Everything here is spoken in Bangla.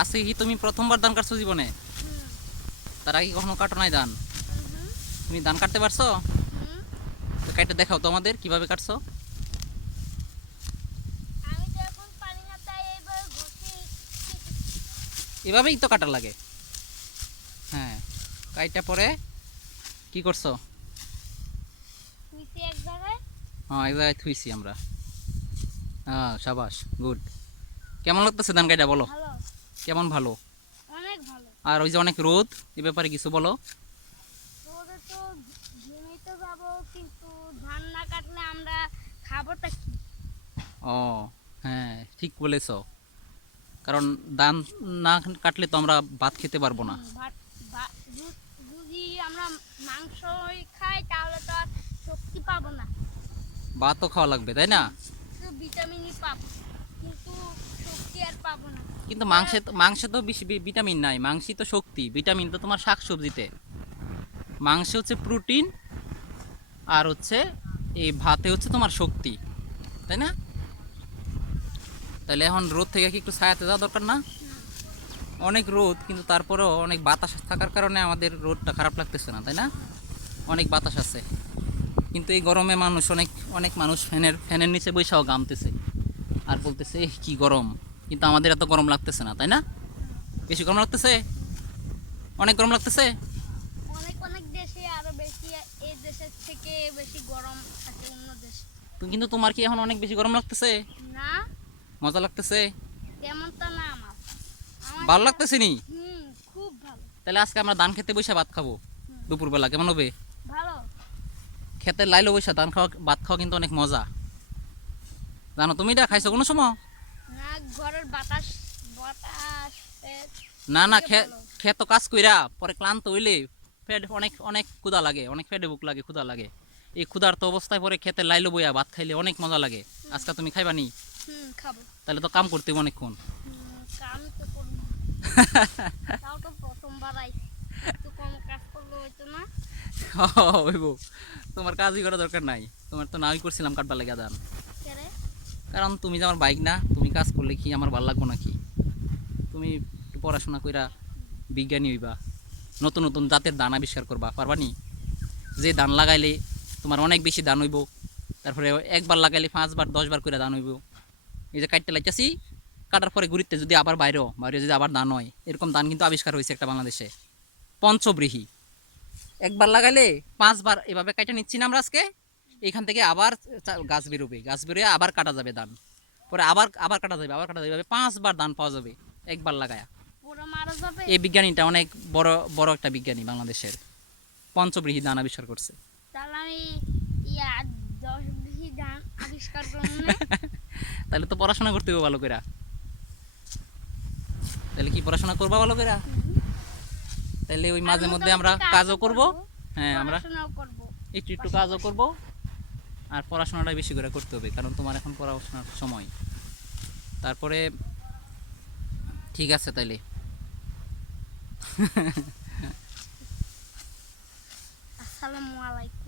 আজকে কি তুমি প্রথমবার ধান কাটছো জীবনে? হুম। তার আগে কখনো কাটো নাই ধান? হুম। তুমি ধান কাটতে পারছো? হুম। তো কাটতে দেখাও তো আমাদের কিভাবে কাটছো। আমি তো এখন পারি না, তাই এবার ঘষি। এভাবেই তো কাটা লাগে। হ্যাঁ, কাইটা পরে কি করছো? মিশি এক জায়গায়। হ্যাঁ, এই জায়গায় থুইছি আমরা। হ্যাঁ, সাবাস, গুড। কেমন লাগতেছে ধান কাইটা বলো? ভালো। কেমন ভালো? অনেক ভালো। আর ওই যে অনেক রোদ, এ ব্যাপারে কিছু বলো। রোদে তো জমিতে যাব, কিন্তু ধান না কাটলে আমরা খাবোটা কি? ও হ্যাঁ, ঠিক বলেছো। কারণ ধান না কাটলে তো আমরা ভাত খেতে পারবো না। ভাত যদি আমরা মাংসই খাই তাহলে তো আর শক্তি পাবো না। ভাতও খাওয়া লাগবে, তাই না? শুধু ভিটামিনই পাবো, কিন্তু শক্তি আর পাবো না। কিন্তু ওরা মাংসে তো বেশি ভিটামিন নাই, মাংসই তো শক্তি, ভিটামিন তো তোমার শাকসবজিতে। মাংসে হচ্ছে প্রোটিন, আর হচ্ছে এই ভাতে হচ্ছে তোমার শক্তি, তাই না? তাহলে এখন রোদ থেকে কি একটু ছায়াতে যাওয়া দরকার না? অনেক রোদ, কিন্তু তারপরেও অনেক বাতাস থাকার কারণে আমাদের রোদটা খারাপ লাগতেছে না, তাই না? অনেক বাতাস আছে, কিন্তু এই গরমে মানুষ অনেক অনেক মানুষ ফ্যানের নিচে বৈশাও ঘামতেছে আর বলতেছে কি গরম, কিন্তু আমাদের এত গরম লাগতেছে না, তাই না? বেশি গরম লাগতেছে? অনেক গরম লাগতেছে? অনেক অনেক দেশে আরো বেশি, এই দেশের থেকে বেশি গরম থাকে অন্য দেশে। তো কিন্তু তোমার কি এখন অনেক বেশি গরম লাগতেছে? না, মজা লাগতেছে? তেমনটা না আমার। আমার ভালো লাগতেছে নি? খুব ভালো। তাহলে আজকে আমরা ধান খেতে বসে ভাত খাবো হুম। দুপুরবেলা, কেমন হবে? ভালো। খেতে লাইলো বসে ধান খাওয়া, ভাত খাওয়া কিন্তু অনেক মজা। জানো তুমি এটা খাইছো কোনো সময়? না, ঘরের বাতাস বাতাস এর না না, থেকে ভালো। খেত কাজ কইরা পরে ক্লান্ত হইলে পেট অনেক অনেক ক্ষুধা লাগে, অনেক পেটে বুক লাগে, ক্ষুধা লাগে। এই ক্ষুধার্ত অবস্থায় পরে খেতে লাইলো বইয়া ভাত খাইলে অনেক মজা লাগে। আজকে তুমি খাইবা নি? খাবো। তাহলে তো কাম করতে হবে অনেকক্ষণ। কাম তো করবো। তাও তো প্রথমবার আইছি, একটু কম কাজ করলে হইতো না? হইব, তোমার কাজই করা দরকার নাই। তোমার তো নাই করছিলাম কাটবার লাগে ধান। কেরে? কারণ তুমি যে আমার বাইক না, তুমি কাজ করলে কি আমার ভালো লাগবো নাকি? তুমি একটু পড়াশোনা কইরা বিজ্ঞানী হইবা, নতুন নতুন জাতের ধান আবিষ্কার করবা, পারবা নি? যে ধান লাগাইলে তোমার অনেক বেশি ধান হইব, তারপরে একবার লাগাইলে 5 বার 10 বার করে ধান হইব। এই যে কাটতে লাইতেছি, কাটার পরে ঘুরিতে যদি আবার বাইরেও বাইরে যদি আবার ধান হয়, এরকম ধান কিন্তু আবিষ্কার হয়েছে একটা বাংলাদেশে, পঞ্চব্রীহি। একবার লাগাইলে 5 বার এভাবে কাটা নিচ্ছি না আমরা আজকে। এখান থেকে আবার গাছ বেরোবে, গাছ বেরোয় আবার কাটা যাবে ধান, পরে আবার আবার কাটা যাবে, আবার কাটা যাবে, এভাবে 5 বার ধান পাওয়া যাবে একবার লাগায়া। পুরো মারা যাবে। এই বিজ্ঞানীটা অনেক বড় বড় একটা বিজ্ঞানী, বাংলাদেশের পঞ্চব্রীহি ধান আবিষ্কার করছে। তাহলে আমি ইয়া 10 বিঘি ধান আবিষ্কার করবো না? তাহলে তো পড়াশোনা করতে হবে ভালো করে। তাহলে কি পড়াশোনা করবা ভালো করে? তাহলে ওই আর মাঝে মধ্যে আমরা মোটামুটি কাজও কাজও করব। হ্যাঁ, আমরা পড়াশোনাও করবো একটু একটু কাজও পাশাপাশি। করব। আর পড়াশোনাটা বেশি করে করতে হবে, কারণ তোমার এখন পড়াশোনার সময়। তারপরে ঠিক আছে তাইলে। আসসালামু আলাইকুম।